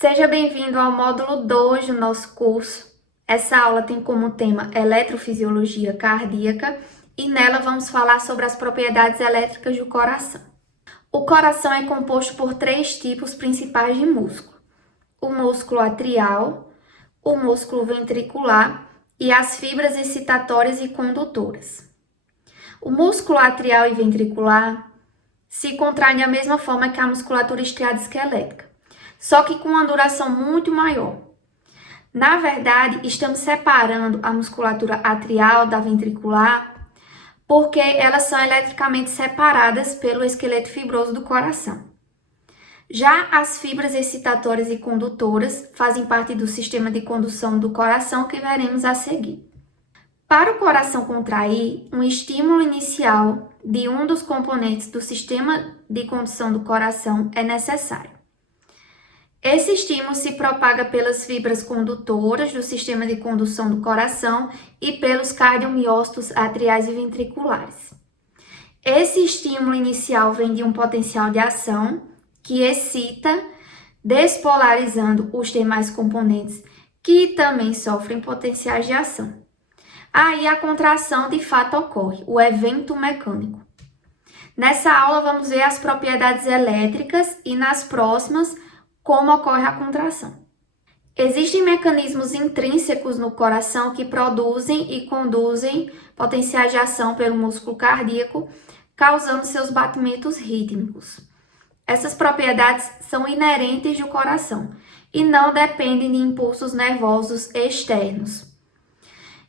Seja bem-vindo ao módulo 2 do nosso curso. Essa aula tem como tema Eletrofisiologia Cardíaca e nela vamos falar sobre as propriedades elétricas do coração. O coração é composto por três tipos principais de músculo: o músculo atrial, o músculo ventricular e as fibras excitatórias e condutoras. O músculo atrial e ventricular se contraem da mesma forma que a musculatura estriada esquelética, só que com uma duração muito maior. Na verdade, estamos separando a musculatura atrial da ventricular porque elas são eletricamente separadas pelo esqueleto fibroso do coração. Já as fibras excitatórias e condutoras fazem parte do sistema de condução do coração que veremos a seguir. Para o coração contrair, um estímulo inicial de um dos componentes do sistema de condução do coração é necessário. Esse estímulo se propaga pelas fibras condutoras do sistema de condução do coração e pelos cardiomiócitos atriais e ventriculares. Esse estímulo inicial vem de um potencial de ação que excita, despolarizando os demais componentes que também sofrem potenciais de ação. Aí a contração de fato ocorre, o evento mecânico. Nessa aula vamos ver as propriedades elétricas e nas próximas como ocorre a contração. Existem mecanismos intrínsecos no coração que produzem e conduzem potenciais de ação pelo músculo cardíaco, causando seus batimentos rítmicos. Essas propriedades são inerentes do coração e não dependem de impulsos nervosos externos.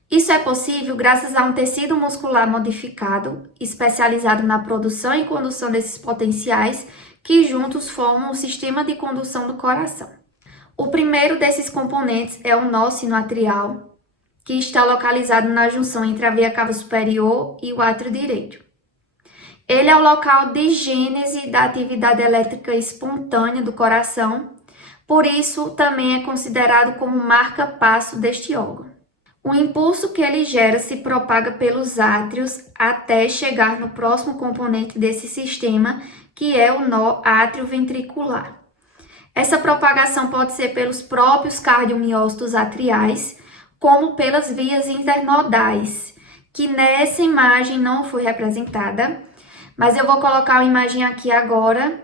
Isso é possível graças a um tecido muscular modificado, especializado na produção e condução desses potenciais, que juntos formam o sistema de condução do coração. O primeiro desses componentes é o nó sinoatrial, que está localizado na junção entre a veia cava superior e o átrio direito. Ele é o local de gênese da atividade elétrica espontânea do coração, por isso também é considerado como marca-passo deste órgão. O impulso que ele gera se propaga pelos átrios até chegar no próximo componente desse sistema, que é o nó átrio-ventricular. Essa propagação pode ser pelos próprios cardiomiócitos atriais, como pelas vias internodais, que nessa imagem não foi representada, mas eu vou colocar uma imagem aqui agora,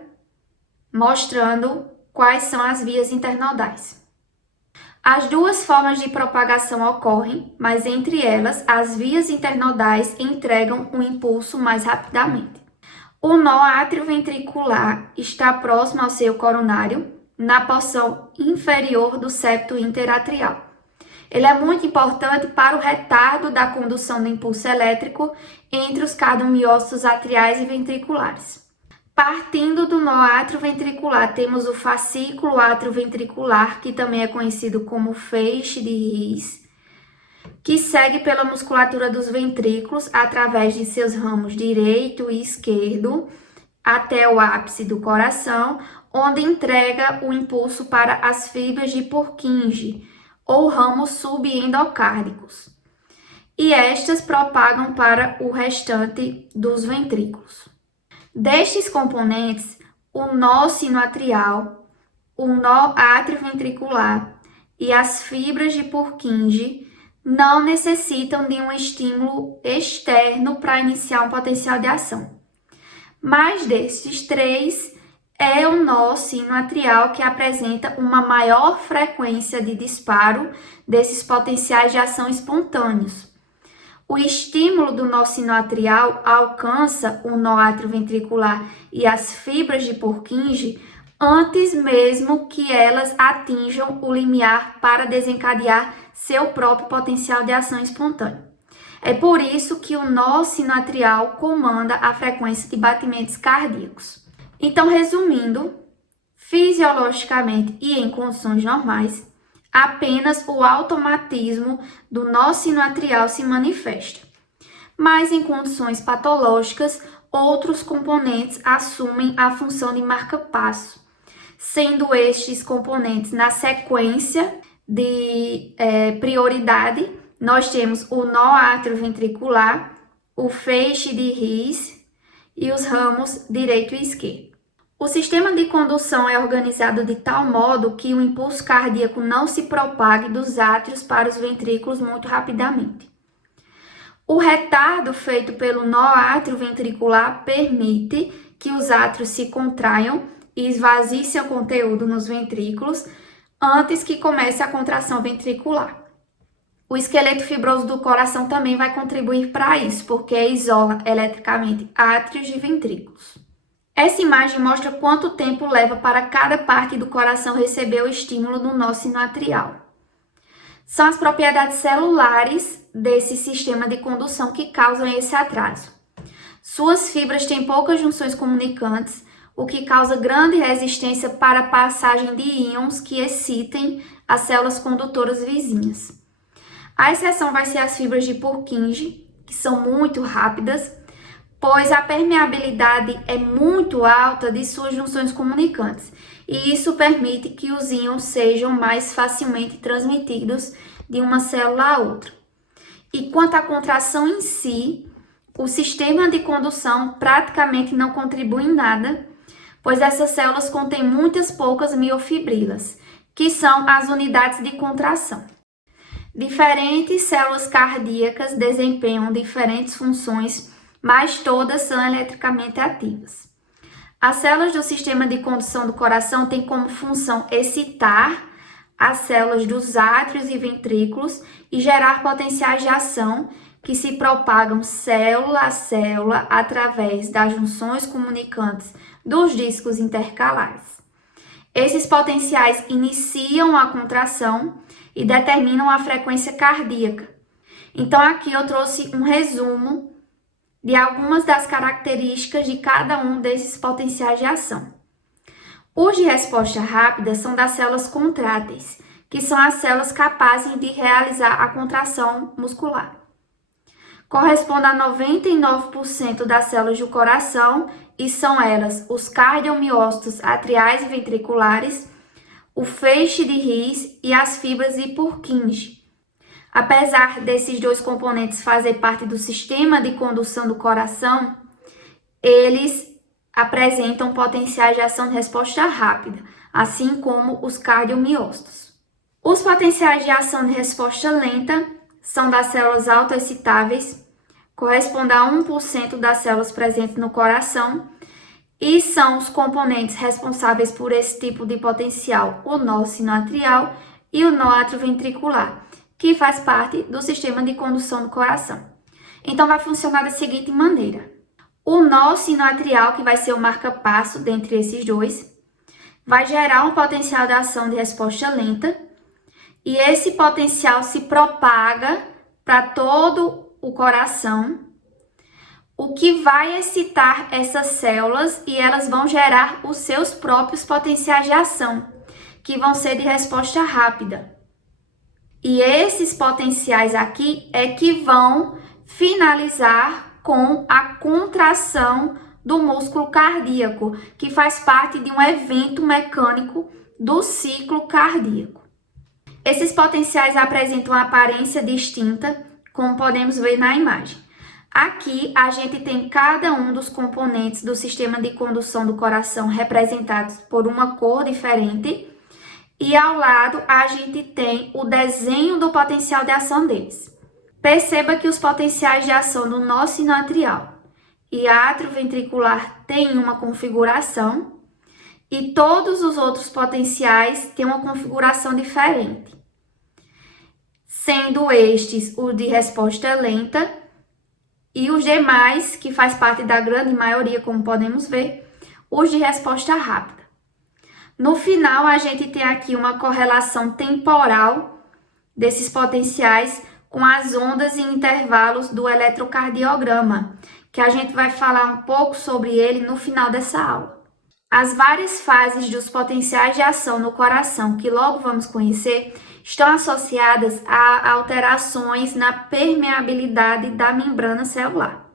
mostrando quais são as vias internodais. As duas formas de propagação ocorrem, mas entre elas, as vias internodais entregam o impulso mais rapidamente. O nó átrio-ventricular está próximo ao seio coronário, na porção inferior do septo interatrial. Ele é muito importante para o retardo da condução do impulso elétrico entre os cardiomiócitos atriais e ventriculares. Partindo do nó átrio-ventricular, temos o fascículo átrio-ventricular, que também é conhecido como feixe de His, que segue pela musculatura dos ventrículos através de seus ramos direito e esquerdo até o ápice do coração, onde entrega o impulso para as fibras de Purkinje, ou ramos subendocárdicos, e estas propagam para o restante dos ventrículos. Destes componentes, o nó sinoatrial, o nó átrio-ventricular e as fibras de Purkinje não necessitam de um estímulo externo para iniciar um potencial de ação. Mas destes três, é o nó sinoatrial que apresenta uma maior frequência de disparo desses potenciais de ação espontâneos. O estímulo do nó sinoatrial alcança o nó átrio-ventricular e as fibras de Purkinje antes mesmo que elas atinjam o limiar para desencadear seu próprio potencial de ação espontâneo. É por isso que o nó sinoatrial comanda a frequência de batimentos cardíacos. Então, resumindo, fisiologicamente e em condições normais, apenas o automatismo do nó sinoatrial se manifesta. Mas em condições patológicas, outros componentes assumem a função de marca-passo, sendo estes componentes na sequência de prioridade. Nós temos o nó átrio-ventricular, o feixe de His e os ramos direito e esquerdo. O sistema de condução é organizado de tal modo que o impulso cardíaco não se propague dos átrios para os ventrículos muito rapidamente. O retardo feito pelo nó atrioventricular permite que os átrios se contraiam e esvaziem seu conteúdo nos ventrículos antes que comece a contração ventricular. O esqueleto fibroso do coração também vai contribuir para isso, porque isola eletricamente átrios de ventrículos. Essa imagem mostra quanto tempo leva para cada parte do coração receber o estímulo do nó sinoatrial. São as propriedades celulares desse sistema de condução que causam esse atraso. Suas fibras têm poucas junções comunicantes, o que causa grande resistência para a passagem de íons que excitem as células condutoras vizinhas. A exceção vai ser as fibras de Purkinje, que são muito rápidas, pois a permeabilidade é muito alta de suas junções comunicantes, e isso permite que os íons sejam mais facilmente transmitidos de uma célula a outra. E quanto à contração em si, o sistema de condução praticamente não contribui em nada, pois essas células contêm muitas poucas miofibrilas, que são as unidades de contração. Diferentes células cardíacas desempenham diferentes funções, mas todas são eletricamente ativas. As células do sistema de condução do coração têm como função excitar as células dos átrios e ventrículos e gerar potenciais de ação que se propagam célula a célula através das junções comunicantes dos discos intercalares. Esses potenciais iniciam a contração e determinam a frequência cardíaca. Então, aqui eu trouxe um resumo de algumas das características de cada um desses potenciais de ação. Os de resposta rápida são das células contráteis, que são as células capazes de realizar a contração muscular. Corresponde a 99% das células do coração e são elas os cardiomiócitos atriais e ventriculares, o feixe de His e as fibras de Purkinje. Apesar desses dois componentes fazerem parte do sistema de condução do coração, eles apresentam potenciais de ação de resposta rápida, assim como os cardiomiócitos. Os potenciais de ação de resposta lenta são das células autoexcitáveis, correspondem a 1% das células presentes no coração, e são os componentes responsáveis por esse tipo de potencial, o nó sinoatrial e o nó atrioventricular, que faz parte do sistema de condução do coração. Então, vai funcionar da seguinte maneira. O nó sinoatrial, que vai ser o marca-passo dentre esses dois, vai gerar um potencial de ação de resposta lenta, e esse potencial se propaga para todo o coração, o que vai excitar essas células e elas vão gerar os seus próprios potenciais de ação, que vão ser de resposta rápida. E esses potenciais aqui é que vão finalizar com a contração do músculo cardíaco, que faz parte de um evento mecânico do ciclo cardíaco. Esses potenciais apresentam uma aparência distinta, como podemos ver na imagem. Aqui a gente tem cada um dos componentes do sistema de condução do coração representados por uma cor diferente, e ao lado a gente tem o desenho do potencial de ação deles. Perceba que os potenciais de ação do nó sinoatrial e atrioventricular têm uma configuração e todos os outros potenciais têm uma configuração diferente, sendo estes o de resposta lenta e os demais, que faz parte da grande maioria, como podemos ver, os de resposta rápida. No final, a gente tem aqui uma correlação temporal desses potenciais com as ondas e intervalos do eletrocardiograma, que a gente vai falar um pouco sobre ele no final dessa aula. As várias fases dos potenciais de ação no coração, que logo vamos conhecer, estão associadas a alterações na permeabilidade da membrana celular.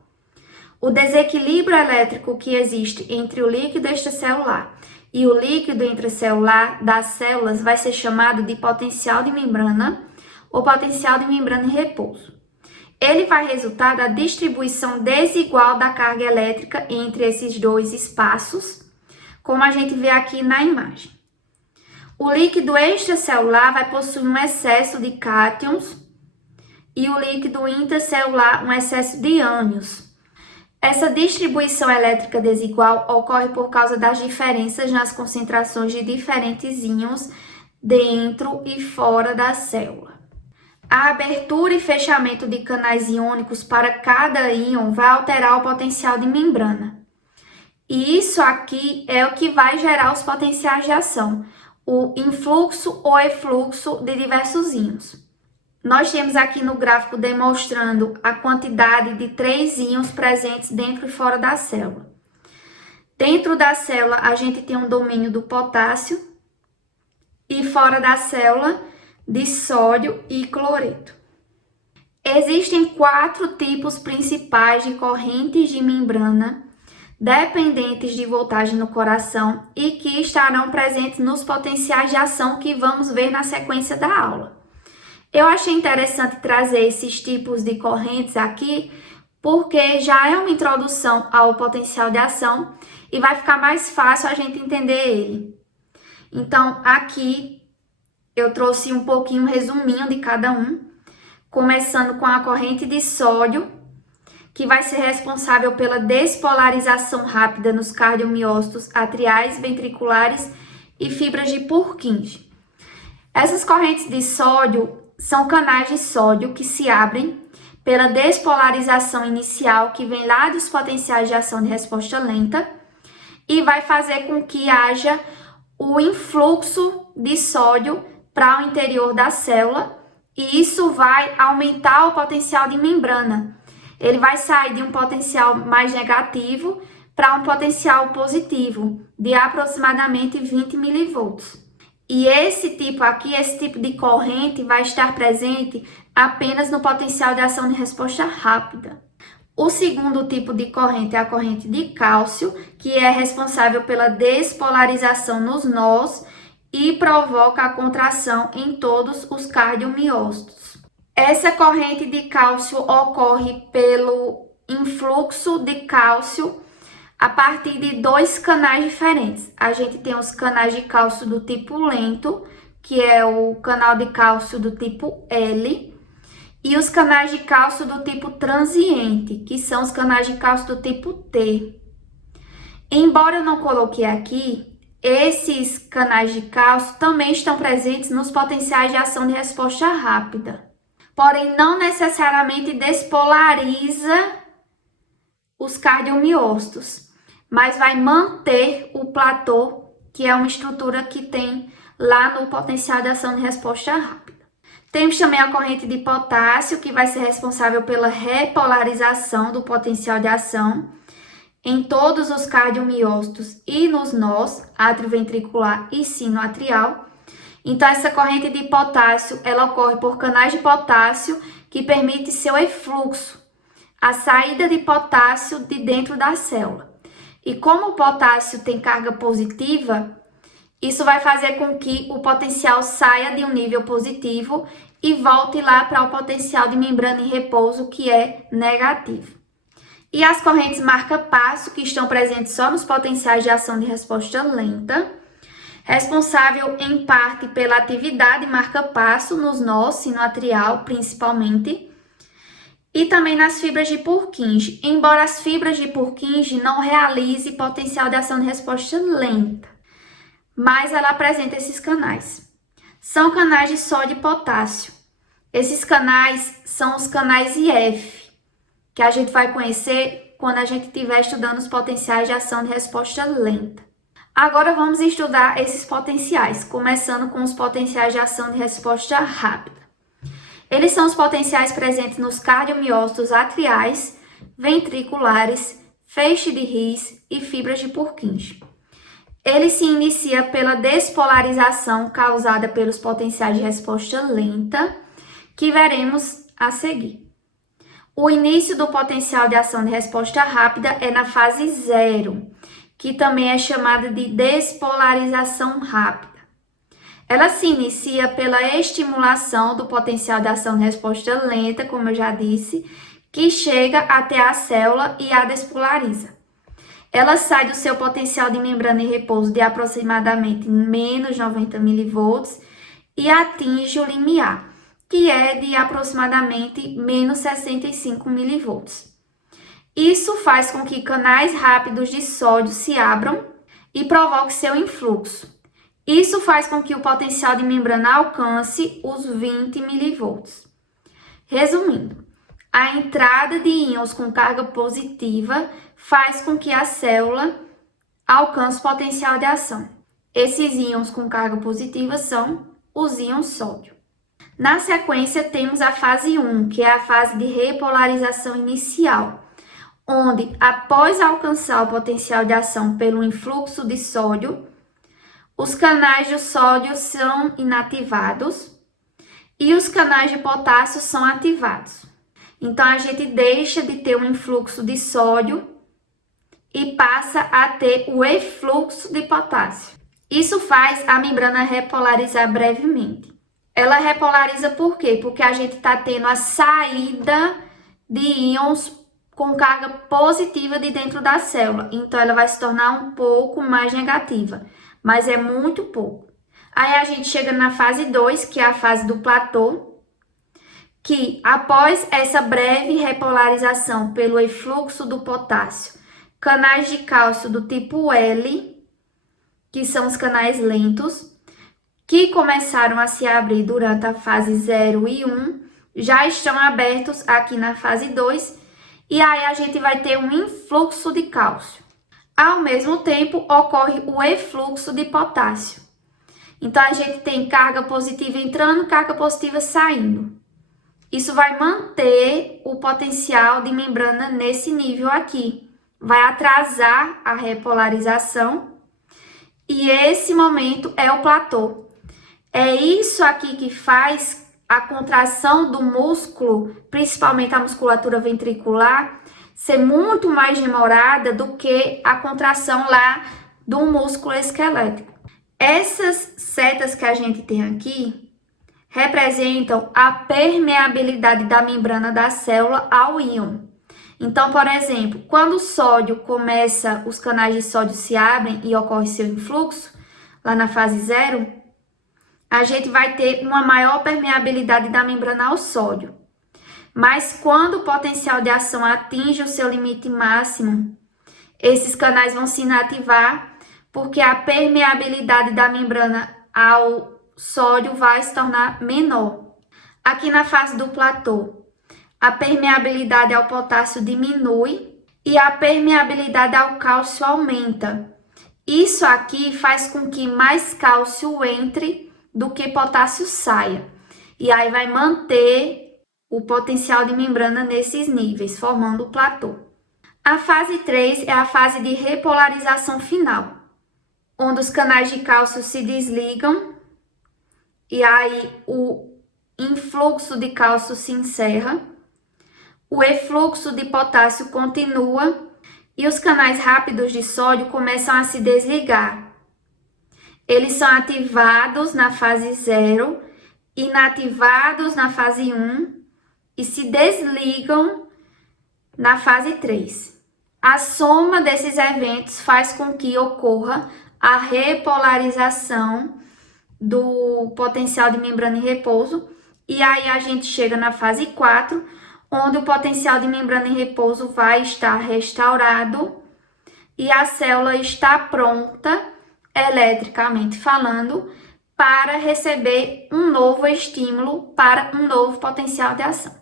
O desequilíbrio elétrico que existe entre o líquido extracelular e o líquido intracelular das células vai ser chamado de potencial de membrana ou potencial de membrana em repouso. Ele vai resultar da distribuição desigual da carga elétrica entre esses dois espaços, como a gente vê aqui na imagem. O líquido extracelular vai possuir um excesso de cátions e o líquido intracelular um excesso de ânions. Essa distribuição elétrica desigual ocorre por causa das diferenças nas concentrações de diferentes íons dentro e fora da célula. A abertura e fechamento de canais iônicos para cada íon vai alterar o potencial de membrana. E isso aqui é o que vai gerar os potenciais de ação, o influxo ou efluxo de diversos íons. Nós temos aqui no gráfico demonstrando a quantidade de 3 íons presentes dentro e fora da célula. Dentro da célula, a gente tem um domínio do potássio e fora da célula, de sódio e cloreto. Existem 4 tipos principais de correntes de membrana dependentes de voltagem no coração e que estarão presentes nos potenciais de ação que vamos ver na sequência da aula. Eu achei interessante trazer esses tipos de correntes aqui, porque já é uma introdução ao potencial de ação e vai ficar mais fácil a gente entender ele. Então, aqui eu trouxe um pouquinho, um resuminho de cada um, começando com a corrente de sódio, que vai ser responsável pela despolarização rápida nos cardiomiócitos atriais, ventriculares e fibras de Purkinje. Essas correntes de sódio são canais de sódio que se abrem pela despolarização inicial que vem lá dos potenciais de ação de resposta lenta e vai fazer com que haja o influxo de sódio para o interior da célula e isso vai aumentar o potencial de membrana. Ele vai sair de um potencial mais negativo para um potencial positivo de aproximadamente 20 milivolts. E esse tipo de corrente vai estar presente apenas no potencial de ação de resposta rápida. O segundo tipo de corrente é a corrente de cálcio, que é responsável pela despolarização nos nós e provoca a contração em todos os cardiomiócitos. Essa corrente de cálcio ocorre pelo influxo de cálcio a partir de 2 canais diferentes. A gente tem os canais de cálcio do tipo lento, que é o canal de cálcio do tipo L, e os canais de cálcio do tipo transiente, que são os canais de cálcio do tipo T. Embora eu não coloquei aqui, esses canais de cálcio também estão presentes nos potenciais de ação de resposta rápida. Porém, não necessariamente despolariza os cardiomiócitos, mas vai manter o platô, que é uma estrutura que tem lá no potencial de ação de resposta rápida. Temos também a corrente de potássio, que vai ser responsável pela repolarização do potencial de ação em todos os cardiomiócitos e nos nós, atrioventricular e sinoatrial. Então, essa corrente de potássio, ela ocorre por canais de potássio que permite seu efluxo, a saída de potássio de dentro da célula. E como o potássio tem carga positiva, isso vai fazer com que o potencial saia de um nível positivo e volte lá para o potencial de membrana em repouso, que é negativo. E as correntes marca-passo, que estão presentes só nos potenciais de ação de resposta lenta, responsável em parte pela atividade marca-passo nos nós, sinoatrial principalmente, e também nas fibras de Purkinje, embora as fibras de Purkinje não realize potencial de ação de resposta lenta, mas ela apresenta esses canais. São canais de sódio e potássio. Esses canais são os canais IF, que a gente vai conhecer quando a gente estiver estudando os potenciais de ação de resposta lenta. Agora vamos estudar esses potenciais, começando com os potenciais de ação de resposta rápida. Eles são os potenciais presentes nos cardiomiócitos atriais, ventriculares, feixe de His e fibras de Purkinje. Ele se inicia pela despolarização causada pelos potenciais de resposta lenta, que veremos a seguir. O início do potencial de ação de resposta rápida é na fase 0, que também é chamada de despolarização rápida. Ela se inicia pela estimulação do potencial de ação de resposta lenta, como eu já disse, que chega até a célula e a despolariza. Ela sai do seu potencial de membrana em repouso de aproximadamente menos 90 milivolts e atinge o limiar, que é de aproximadamente menos 65 milivolts. Isso faz com que canais rápidos de sódio se abram e provoque seu influxo. Isso faz com que o potencial de membrana alcance os 20 milivolts. Resumindo, a entrada de íons com carga positiva faz com que a célula alcance o potencial de ação. Esses íons com carga positiva são os íons sódio. Na sequência, temos a fase 1, que é a fase de repolarização inicial, onde, após alcançar o potencial de ação pelo influxo de sódio, os canais de sódio são inativados e os canais de potássio são ativados. Então, a gente deixa de ter um influxo de sódio e passa a ter o efluxo de potássio. Isso faz a membrana repolarizar brevemente. Ela repolariza por quê? Porque a gente está tendo a saída de íons com carga positiva de dentro da célula. Então, ela vai se tornar um pouco mais negativa, mas é muito pouco. Aí a gente chega na fase 2, que é a fase do platô, que após essa breve repolarização pelo efluxo do potássio, canais de cálcio do tipo L, que são os canais lentos, que começaram a se abrir durante a fase 0 e 1, já estão abertos aqui na fase 2, e aí a gente vai ter um influxo de cálcio. Ao mesmo tempo, ocorre o efluxo de potássio. Então, a gente tem carga positiva entrando, carga positiva saindo. Isso vai manter o potencial de membrana nesse nível aqui. Vai atrasar a repolarização. E esse momento é o platô. É isso aqui que faz a contração do músculo, principalmente a musculatura ventricular, ser muito mais demorada do que a contração lá do músculo esquelético. Essas setas que a gente tem aqui representam a permeabilidade da membrana da célula ao íon. Então, por exemplo, quando o sódio começa, os canais de sódio se abrem e ocorre seu influxo, lá na fase 0, a gente vai ter uma maior permeabilidade da membrana ao sódio. Mas quando o potencial de ação atinge o seu limite máximo, esses canais vão se inativar, porque a permeabilidade da membrana ao sódio vai se tornar menor. Aqui na fase do platô, a permeabilidade ao potássio diminui e a permeabilidade ao cálcio aumenta. Isso aqui faz com que mais cálcio entre do que potássio saia. E aí vai manter o potencial de membrana nesses níveis, formando o platô. A fase 3 é a fase de repolarização final, onde os canais de cálcio se desligam e aí o influxo de cálcio se encerra, o efluxo de potássio continua e os canais rápidos de sódio começam a se desligar. Eles são ativados na fase 0, inativados na fase 1 e se desligam na fase 3. A soma desses eventos faz com que ocorra a repolarização do potencial de membrana em repouso, e aí a gente chega na fase 4, onde o potencial de membrana em repouso vai estar restaurado e a célula está pronta, eletricamente falando, para receber um novo estímulo para um novo potencial de ação.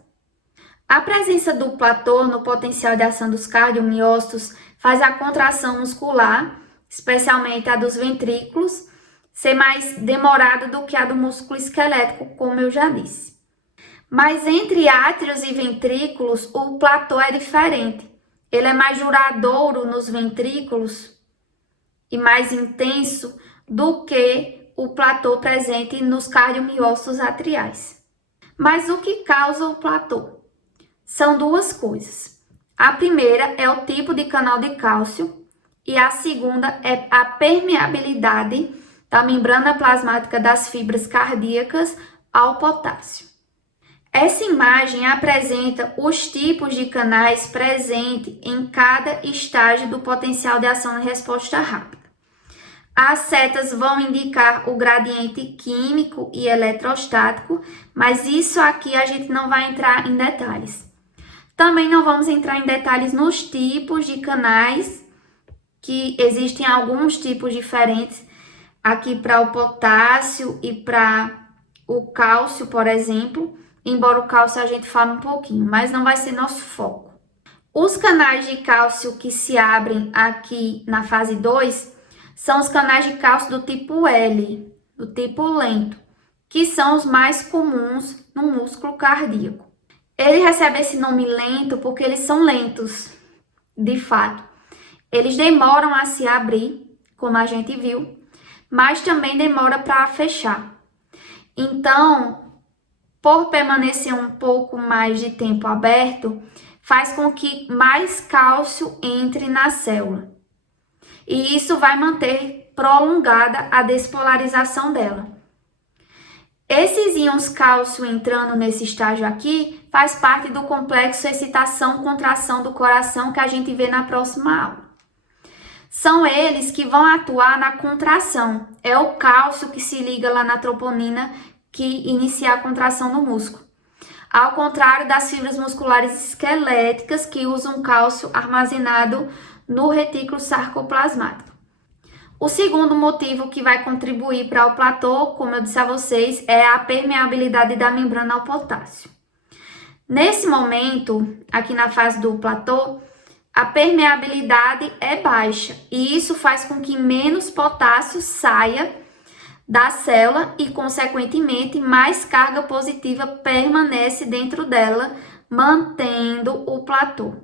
A presença do platô no potencial de ação dos cardiomiócitos faz a contração muscular, especialmente a dos ventrículos, ser mais demorada do que a do músculo esquelético, como eu já disse. Mas entre átrios e ventrículos, o platô é diferente. Ele é mais duradouro nos ventrículos e mais intenso do que o platô presente nos cardiomiócitos atriais. Mas o que causa o platô? São duas coisas. A primeira é o tipo de canal de cálcio e a segunda é a permeabilidade da membrana plasmática das fibras cardíacas ao potássio. Essa imagem apresenta os tipos de canais presentes em cada estágio do potencial de ação e resposta rápida. As setas vão indicar o gradiente químico e eletrostático, mas isso aqui a gente não vai entrar em detalhes. Também não vamos entrar em detalhes nos tipos de canais, que existem alguns tipos diferentes aqui para o potássio e para o cálcio, por exemplo. Embora o cálcio a gente fale um pouquinho, mas não vai ser nosso foco. Os canais de cálcio que se abrem aqui na fase 2 são os canais de cálcio do tipo L, do tipo lento, que são os mais comuns no músculo cardíaco. Ele recebe esse nome lento porque eles são lentos, de fato. Eles demoram a se abrir, como a gente viu, mas também demora para fechar. Então, por permanecer um pouco mais de tempo aberto, faz com que mais cálcio entre na célula. E isso vai manter prolongada a despolarização dela. Esses íons cálcio entrando nesse estágio aqui faz parte do complexo excitação-contração do coração que a gente vê na próxima aula. São eles que vão atuar na contração. É o cálcio que se liga lá na troponina que inicia a contração do músculo. Ao contrário das fibras musculares esqueléticas que usam cálcio armazenado no retículo sarcoplasmático. O segundo motivo que vai contribuir para o platô, como eu disse a vocês, é a permeabilidade da membrana ao potássio. Nesse momento, aqui na fase do platô, a permeabilidade é baixa e isso faz com que menos potássio saia da célula e, consequentemente, mais carga positiva permanece dentro dela, mantendo o platô.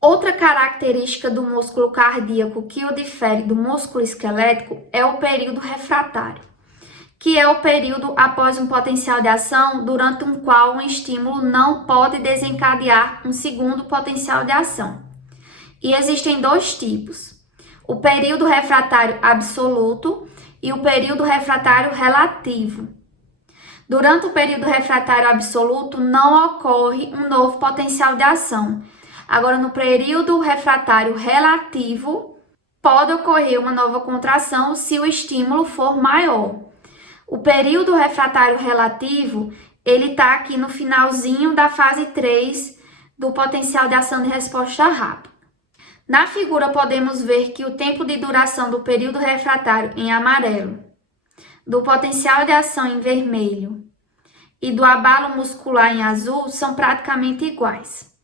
Outra característica do músculo cardíaco que o difere do músculo esquelético é o período refratário, que é o período após um potencial de ação durante o qual um estímulo não pode desencadear um segundo potencial de ação. E existem dois tipos: o período refratário absoluto e o período refratário relativo. Durante o período refratário absoluto, não ocorre um novo potencial de ação. Agora, no período refratário relativo, pode ocorrer uma nova contração se o estímulo for maior. O período refratário relativo, ele está aqui no finalzinho da fase 3 do potencial de ação de resposta rápida. Na figura, podemos ver que o tempo de duração do período refratário em amarelo, do potencial de ação em vermelho e do abalo muscular em azul são praticamente iguais.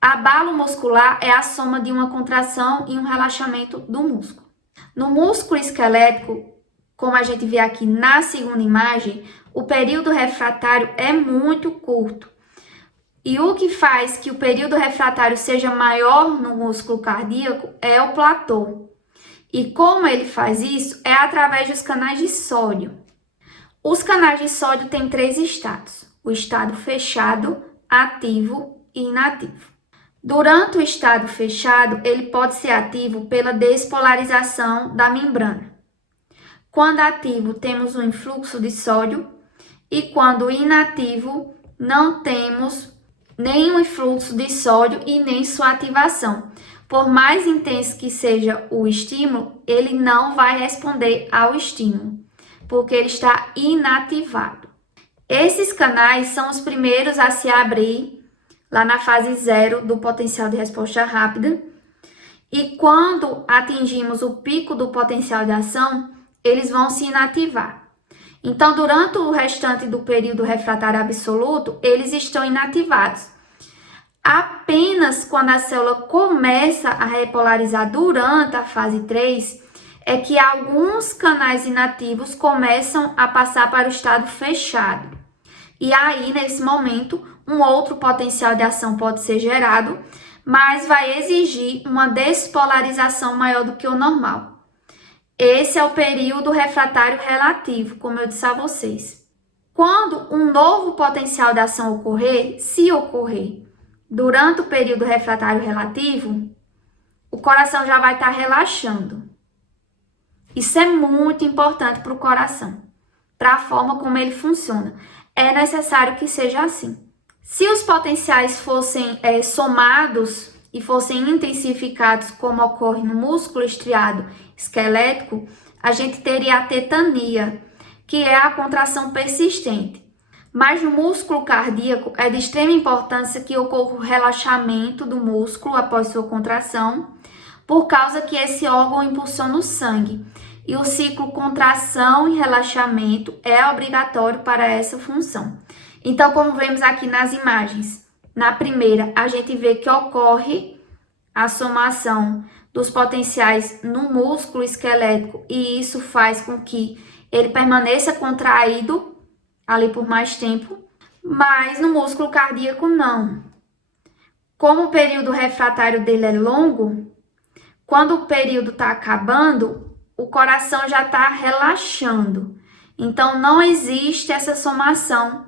Abalo muscular é a soma de uma contração e um relaxamento do músculo. No músculo esquelético, como a gente vê aqui na segunda imagem, o período refratário é muito curto. E o que faz que o período refratário seja maior no músculo cardíaco é o platô. E como ele faz isso? É através dos canais de sódio. Os canais de sódio têm 3 estados: o estado fechado, ativo e inativo. Durante o estado fechado, ele pode ser ativo pela despolarização da membrana. Quando ativo, temos um influxo de sódio, e quando inativo, não temos nem o influxo de sódio e nem sua ativação. Por mais intenso que seja o estímulo, ele não vai responder ao estímulo, porque ele está inativado. Esses canais são os primeiros a se abrir lá na fase 0 do potencial de resposta rápida. E quando atingimos o pico do potencial de ação, eles vão se inativar. Então, durante o restante do período refratário absoluto, eles estão inativados. Apenas quando a célula começa a repolarizar durante a fase 3, é que alguns canais inativos começam a passar para o estado fechado. E aí, nesse momento, um outro potencial de ação pode ser gerado, mas vai exigir uma despolarização maior do que o normal. Esse é o período refratário relativo, como eu disse a vocês. Quando um novo potencial de ação ocorrer, se ocorrer durante o período refratário relativo, o coração já vai estar relaxando. Isso é muito importante para o coração, para a forma como ele funciona. É necessário que seja assim. Se os potenciais fossem somados e fossem intensificados, como ocorre no músculo estriado esquelético, a gente teria a tetania, que é a contração persistente. Mas no músculo cardíaco é de extrema importância que ocorra o relaxamento do músculo após sua contração, por causa que esse órgão impulsiona o sangue. E o ciclo contração e relaxamento é obrigatório para essa função. Então, como vemos aqui nas imagens, na primeira a gente vê que ocorre a somação dos potenciais no músculo esquelético e isso faz com que ele permaneça contraído ali por mais tempo, mas no músculo cardíaco não. Como o período refratário dele é longo, quando o período está acabando, o coração já está relaxando. Então, não existe essa somação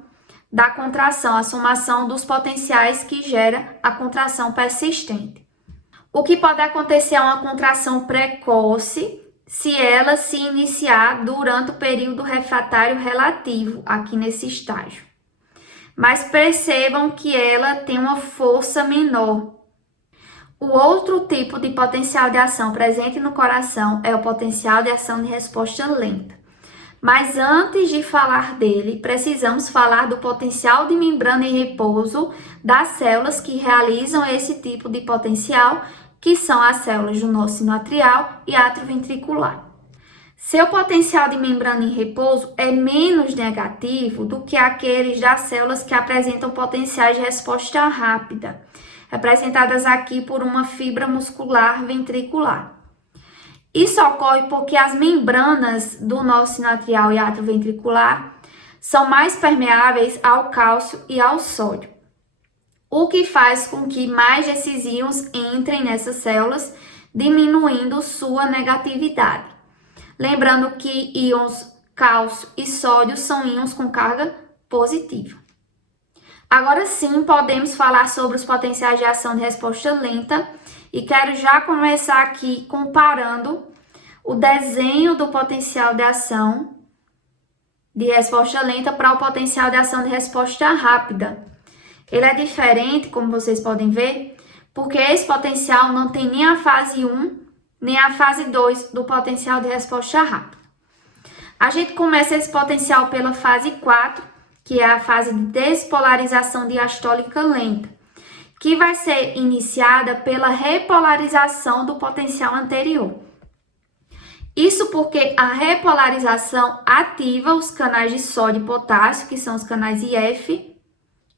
da contração, a somação dos potenciais que gera a contração persistente. O que pode acontecer é uma contração precoce se ela se iniciar durante o período refratário relativo, aqui nesse estágio. Mas percebam que ela tem uma força menor. O outro tipo de potencial de ação presente no coração é o potencial de ação de resposta lenta. Mas antes de falar dele, precisamos falar do potencial de membrana em repouso das células que realizam esse tipo de potencial, que são as células do nó sinoatrial e atrioventricular. Seu potencial de membrana em repouso é menos negativo do que aqueles das células que apresentam potenciais de resposta rápida, representadas aqui por uma fibra muscular ventricular. Isso ocorre porque as membranas do nó sinoatrial e atrioventricular são mais permeáveis ao cálcio e ao sódio, o que faz com que mais desses íons entrem nessas células, diminuindo sua negatividade. Lembrando que íons cálcio e sódio são íons com carga positiva. Agora sim, podemos falar sobre os potenciais de ação de resposta lenta e quero já começar aqui comparando o desenho do potencial de ação de resposta lenta para o potencial de ação de resposta rápida. Ele é diferente, como vocês podem ver, porque esse potencial não tem nem a fase 1, nem a fase 2 do potencial de resposta rápida. A gente começa esse potencial pela fase 4, que é a fase de despolarização diastólica lenta, que vai ser iniciada pela repolarização do potencial anterior. Isso porque a repolarização ativa os canais de sódio e potássio, que são os canais IF,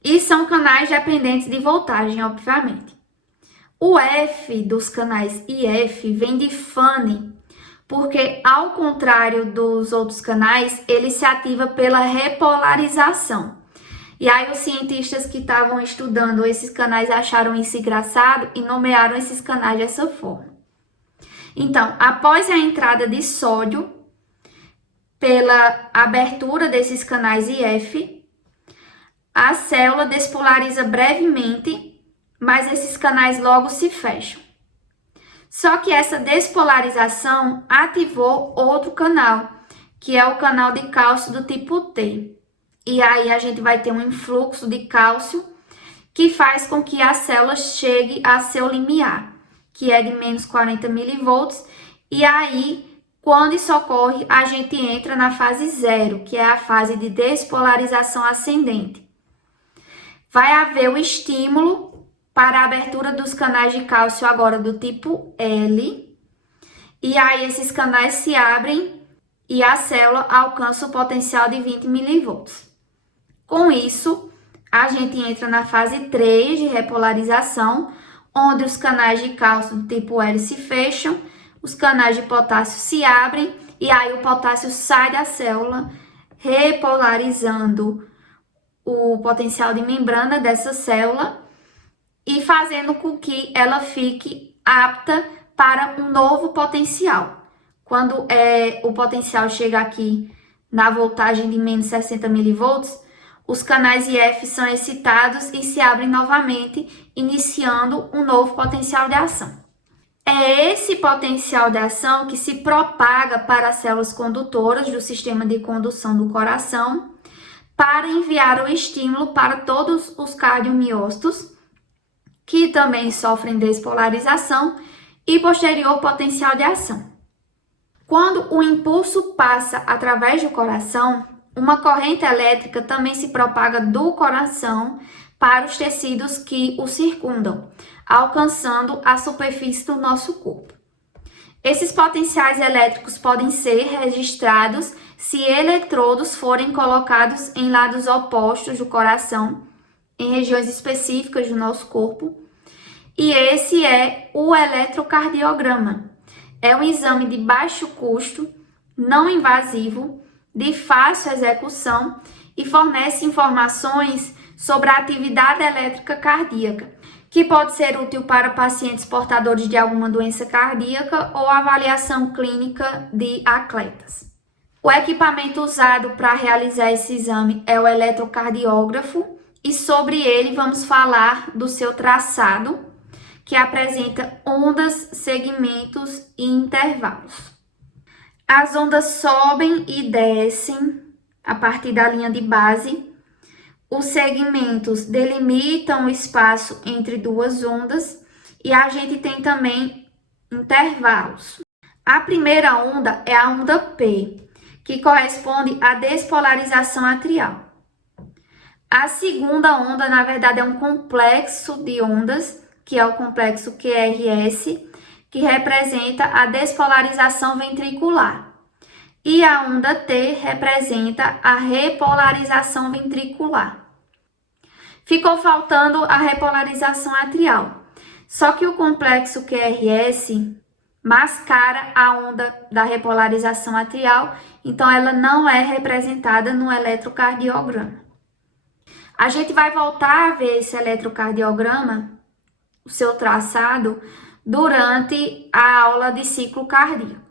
e são canais dependentes de voltagem, obviamente. O F dos canais IF vem de Fanny, porque ao contrário dos outros canais, ele se ativa pela repolarização. E aí os cientistas que estavam estudando esses canais acharam isso engraçado e nomearam esses canais dessa forma. Então, após a entrada de sódio, pela abertura desses canais IF, a célula despolariza brevemente, mas esses canais logo se fecham. Só que essa despolarização ativou outro canal, que é o canal de cálcio do tipo T. E aí a gente vai ter um influxo de cálcio que faz com que a célula chegue a seu limiar, que é de menos 40 milivolts. E aí, quando isso ocorre, a gente entra na fase 0, que é a fase de despolarização ascendente. Vai haver o estímulo para a abertura dos canais de cálcio agora do tipo L. E aí esses canais se abrem e a célula alcança o potencial de 20 milivolts. Com isso, a gente entra na fase 3 de repolarização, onde os canais de cálcio do tipo L se fecham, os canais de potássio se abrem e aí o potássio sai da célula, repolarizando o potencial de membrana dessa célula e fazendo com que ela fique apta para um novo potencial. Quando o potencial chega aqui na voltagem de menos 60 milivolts, os canais IF são excitados e se abrem novamente, iniciando um novo potencial de ação. É esse potencial de ação que se propaga para as células condutoras do sistema de condução do coração, para enviar o estímulo para todos os cardiomiócitos, que também sofrem despolarização e posterior potencial de ação. Quando o impulso passa através do coração, uma corrente elétrica também se propaga do coração para os tecidos que o circundam, alcançando a superfície do nosso corpo. Esses potenciais elétricos podem ser registrados se eletrodos forem colocados em lados opostos do coração, em regiões específicas do nosso corpo. E esse é o eletrocardiograma. É um exame de baixo custo, não invasivo, de fácil execução e fornece informações sobre a atividade elétrica cardíaca, que pode ser útil para pacientes portadores de alguma doença cardíaca ou avaliação clínica de atletas. O equipamento usado para realizar esse exame é o eletrocardiógrafo e sobre ele vamos falar do seu traçado, que apresenta ondas, segmentos e intervalos. As ondas sobem e descem a partir da linha de base. Os segmentos delimitam o espaço entre duas ondas e a gente tem também intervalos. A primeira onda é a onda P, que corresponde à despolarização atrial. A segunda onda, na verdade, é um complexo de ondas, que é o complexo QRS, que representa a despolarização ventricular. E a onda T representa a repolarização ventricular. Ficou faltando a repolarização atrial. Só que o complexo QRS mascara a onda da repolarização atrial, então ela não é representada no eletrocardiograma. A gente vai voltar a ver esse eletrocardiograma, o seu traçado, durante a aula de ciclo cardíaco.